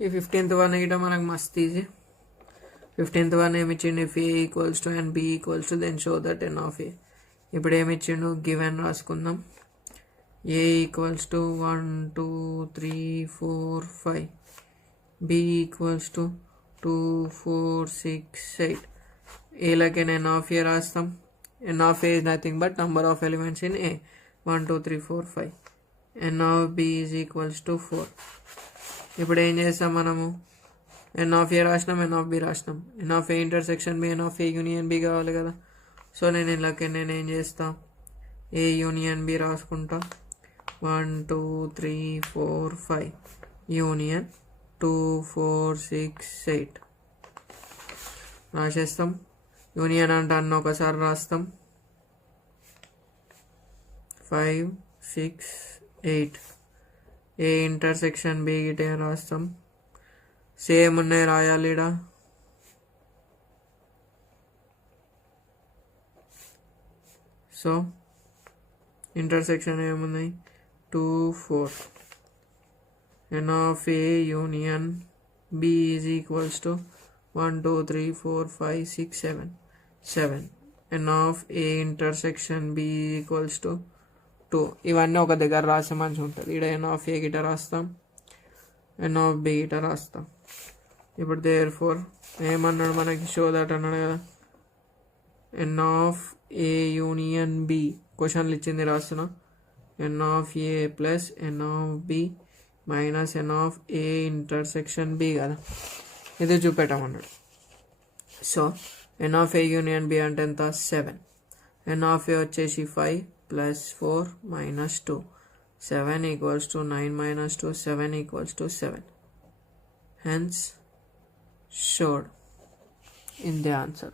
ఈ 15th one గిట మనకు మస్త్ ఈజీ. 15th వన్ ఏమి ఇచ్చిండు, if A equals to and B equals to then show that n of A. ఇప్పుడు ఏమి ఇచ్చిండు, గివెన్ రాసుకుందాం. A equals to 1 2 3 4 5, B equals to 2 4 6 8. ఏలకి ఎన్ ఆఫ్ ఏ రాస్తాం. N of A is nothing but number of elements in A, 1 2 3 4 5. N of B is equals to 4. ఇప్పుడు ఏం చేస్తాం మనము, ఎన్ ఆఫ్ ఏ రాసినాం, ఎన్ ఆఫ్ బి రాసినాం. N of A intersection B, n of A union B కావాలి కదా. సో నేను ఏం చేస్తా, ఏ యూనియన్ బి రాసుకుంటా. 1 2 3 4 5 యూనియన్ 2 4 6 8 రాసేస్తాం. యూనియన్ అంటే అన్న ఒకసారి రాస్తాం. 5 6 8. ఏ ఇంటర్సెక్షన్ బి గిటే రాస్తాం. సేమ్ ఉన్నాయి రాయాలి ఈడ. సో ఇంటర్సెక్షన్ ఏమున్నాయి, 2 4. N of A union B is equals to 1 2 3 4 5 6 7 7. N of A intersection B equals to 2. ఇవన్నీ ఒక దగ్గర రాసే మంచిగా ఉంటుంది. ఇక్కడ ఎన్ ఆఫ్ ఏ గిట రాస్తాం, ఎన్ ఆఫ్ బి గిట రాస్తాం. ఇప్పుడు దేర్ ఫోర్ ఏమన్నాడు మనకి, షో దట్ అన్నాడు కదా. N of A union B క్వశ్చన్లు ఇచ్చింది రాస్తున్నా. N of A plus n of B minus n of A intersection B కదా, ఇది చూపెట్టమన్నాడు. So n of A union B అంటే ఎంత, 7. ఎన్ ఆఫ్ ఏ వచ్చేసి 5 plus 4 minus 2. 7 equals to 9 minus 2, 7 equals to 7. Hence showed in the answer.